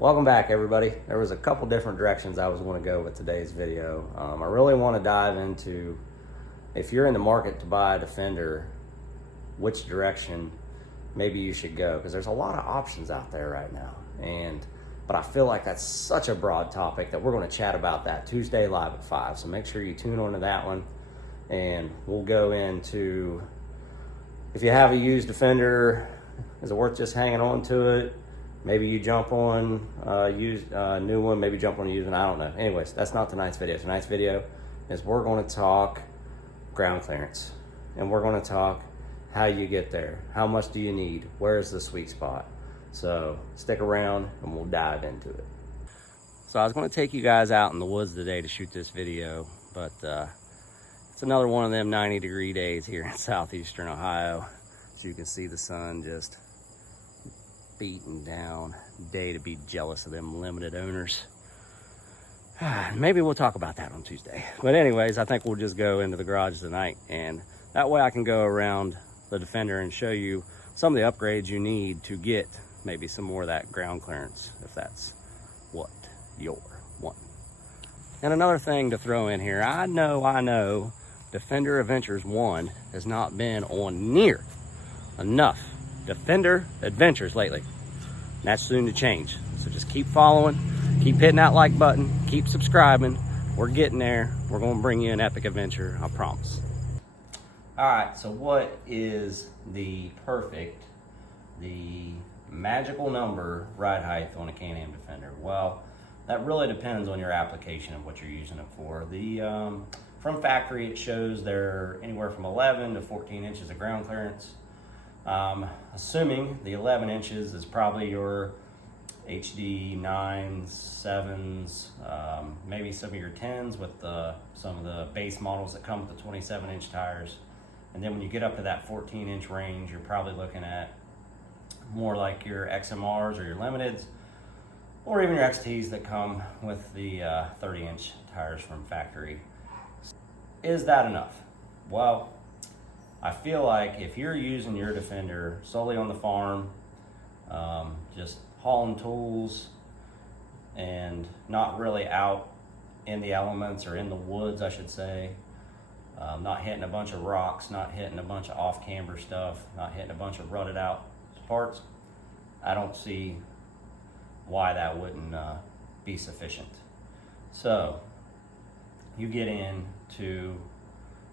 Welcome back, everybody. There was a couple different directions I was going to go with today's video. I really want to dive into, if you're in the market to buy a Defender, which direction maybe you should go, because there's a lot of options out there right now. But I feel like that's such a broad topic that we're going to chat about that Tuesday live at 5. So make sure you tune on to that one, and we'll go into, if you have a used Defender, is it worth just hanging on to it? Maybe you jump on a new one, maybe jump on a used one, I don't know. Anyways, that's not tonight's video. Tonight's video is we're going to talk ground clearance, and we're going to talk how you get there. How much do you need? Where's the sweet spot? So stick around and we'll dive into it. So I was going to take you guys out in the woods today to shoot this video, but it's another one of them 90-degree days here in southeastern Ohio. As you can see, the sun just beating down. Day to be jealous of them limited owners. Maybe we'll talk about that on Tuesday. But anyways, I think we'll just go into the garage tonight, and that way I can go around the Defender and show you some of the upgrades you need to get maybe some more of that ground clearance, if that's what you're wanting. And another thing to throw in here, I know Defender Adventures 1 has not been on near enough Defender Adventures lately. And that's soon to change. So just keep following, keep hitting that like button, keep subscribing. We're getting there. We're going to bring you an epic adventure, I promise. All right, so what is the magical number ride height on a Can-Am Defender? Well, that really depends on your application and what you're using it for. From factory, it shows they're anywhere from 11 to 14 inches of ground clearance. Assuming the 11 inches is probably your HD 9s, 7s, maybe some of your 10s with some of the base models that come with the 27-inch tires. And then when you get up to that 14-inch range, you're probably looking at more like your XMRs or your Limiteds, or even your XTs that come with the 30-inch tires from factory. Is that enough? Well, I feel like if you're using your Defender solely on the farm, just hauling tools and not really out in the elements or in the woods, I should say, not hitting a bunch of rocks, not hitting a bunch of off-camber stuff, not hitting a bunch of rutted out parts, I don't see why that wouldn't be sufficient. So you get into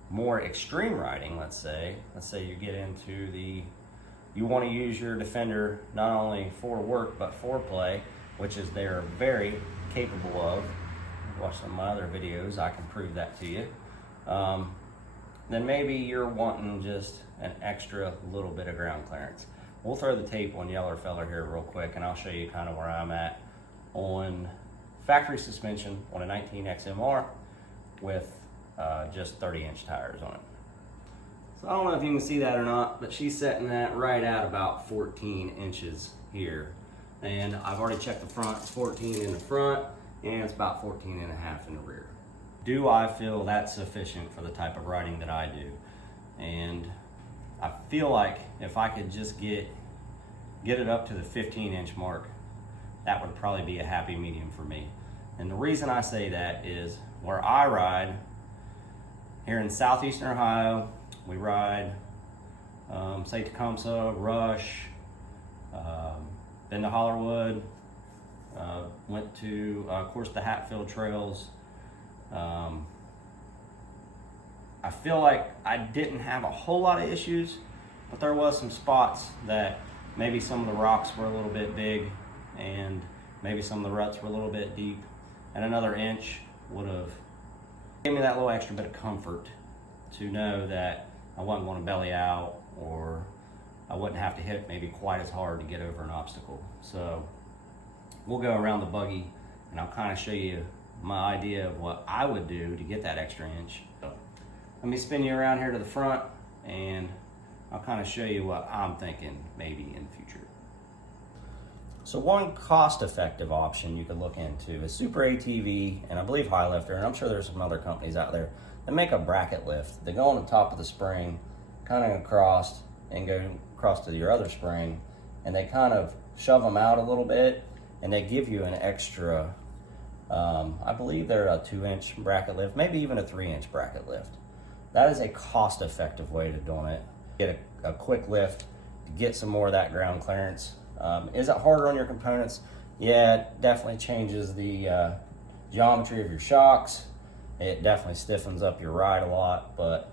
more extreme riding, let's say you get into you want to use your Defender not only for work but for play, which is they're very capable of. Watch some of my other videos, I can prove that to you. Then maybe you're wanting just an extra little bit of ground clearance. We'll throw the tape on Yeller Feller here real quick, and I'll show you kind of where I'm at on factory suspension on a 19 XMR with just 30-inch tires on it. So I don't know if you can see that or not, but she's setting that right at about 14 inches here. And I've already checked the front, it's 14 in the front, and it's about 14 and a half in the rear. Do I feel that's sufficient for the type of riding that I do? And I feel like if I could just get it up to the 15-inch mark, that would probably be a happy medium for me. And the reason I say that is where I ride here in southeastern Ohio, we ride say Tecumseh, Rush, been to Hollerwood, went to of course the Hatfield trails. I feel like I didn't have a whole lot of issues, but there was some spots that maybe some of the rocks were a little bit big and maybe some of the ruts were a little bit deep, and another inch would have given me that little extra bit of comfort to know that I wasn't going to belly out, or I wouldn't have to hit maybe quite as hard to get over an obstacle. So we'll go around the buggy and I'll kind of show you my idea of what I would do to get that extra inch. So let me spin you around here to the front and I'll kind of show you what I'm thinking maybe in the future. So one cost-effective option you could look into is Super ATV, and I believe Highlifter, and I'm sure there's some other companies out there that make a bracket lift. They go on the top of the spring, kind of across, and go across to your other spring, and they kind of shove them out a little bit, and they give you an extra, I believe they're a 2-inch bracket lift, maybe even a 3-inch bracket lift. That is a cost-effective way to doing it. Get a quick lift to get some more of that ground clearance. Is it harder on your components? Yeah, it definitely changes the geometry of your shocks. It definitely stiffens up your ride a lot, but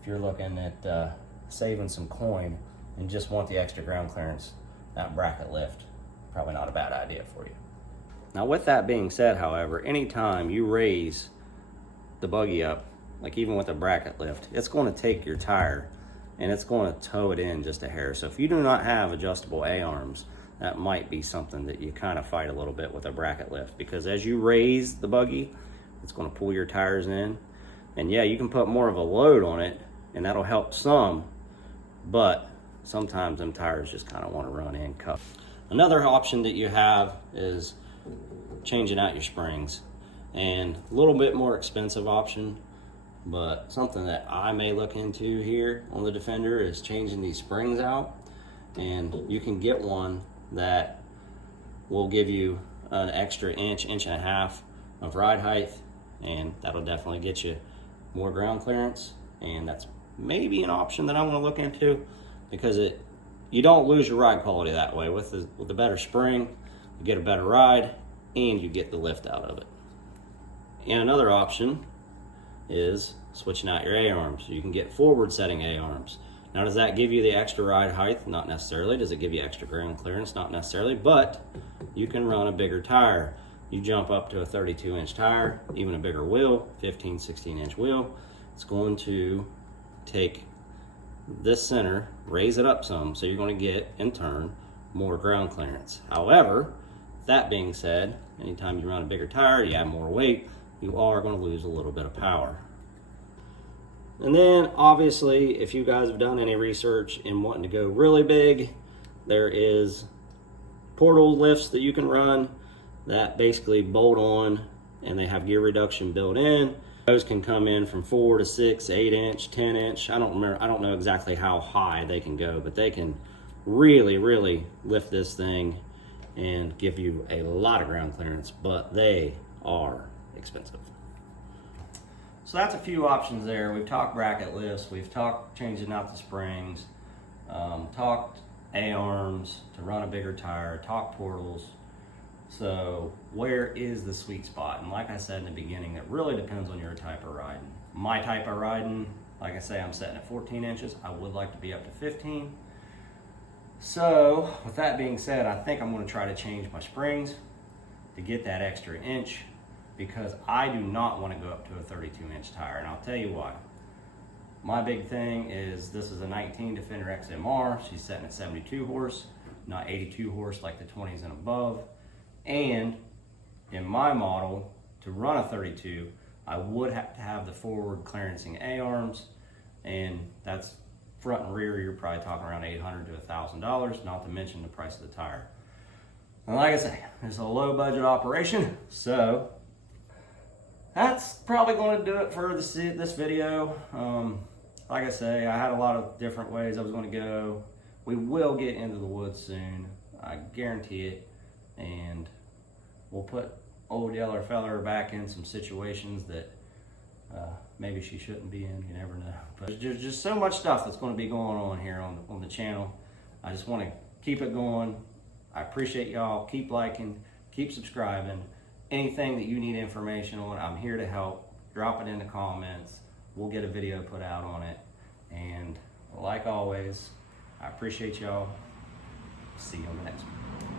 if you're looking at saving some coin and just want the extra ground clearance, that bracket lift, probably not a bad idea for you. Now with that being said, however, anytime you raise the buggy up, like even with a bracket lift, it's going to take your tire and it's going to tow it in just a hair. So if you do not have adjustable A-arms, that might be something that you kind of fight a little bit with a bracket lift, because as you raise the buggy, it's going to pull your tires in. And yeah, you can put more of a load on it and that'll help some, but sometimes them tires just kind of want to run in cuff. Another option that you have is changing out your springs, and a little bit more expensive option, but something that I may look into here on the Defender is changing these springs out. And you can get one that will give you an extra inch, inch and a half of ride height, and that'll definitely get you more ground clearance. And that's maybe an option that I want to look into, because you don't lose your ride quality that way. With the better spring, you get a better ride and you get the lift out of it. And another option is switching out your A-arms. You can get forward setting A-arms. Now, does that give you the extra ride height? Not necessarily. Does it give you extra ground clearance? Not necessarily, but you can run a bigger tire. You jump up to a 32-inch tire, even a bigger wheel, 15, 16-inch wheel. It's going to take this center, raise it up some, so you're going to get, in turn, more ground clearance. However, that being said, anytime you run a bigger tire, you add more weight, you are going to lose a little bit of power. And then, obviously, if you guys have done any research in wanting to go really big, there is portal lifts that you can run that basically bolt on, and they have gear reduction built in. Those can come in from 4 to 6, 8-inch, 10-inch. I don't know exactly how high they can go, but they can really, really lift this thing and give you a lot of ground clearance, but they are expensive. So that's a few options there. We've talked bracket lifts, we've talked changing out the springs, talked A-arms to run a bigger tire, talked portals. So where is the sweet spot? And like I said in the beginning, it really depends on your type of riding. My type of riding, like I say, I'm setting at 14 inches. I would like to be up to 15. So with that being said, I think I'm going to try to change my springs to get that extra inch, because I do not want to go up to a 32-inch tire. And I'll tell you why. My big thing is this is a 19 Defender XMR. She's setting at 72 horse, not 82 horse like the 20s and above. And in my model, to run a 32, I would have to have the forward clearancing A-arms, and that's front and rear, you're probably talking around $800 to $1,000, not to mention the price of the tire. And like I say, it's a low budget operation, so that's probably going to do it for this video. Like I say, I had a lot of different ways I was going to go. We will get into the woods soon, I guarantee it, and we'll put old Yeller Feller back in some situations that maybe she shouldn't be in, you never know. But there's just so much stuff that's going to be going on here on the channel. I just want to keep it going. I appreciate y'all. Keep liking, keep subscribing. Anything that you need information on, I'm here to help. Drop it in the comments. We'll get a video put out on it. And like always, I appreciate y'all. See you on the next one.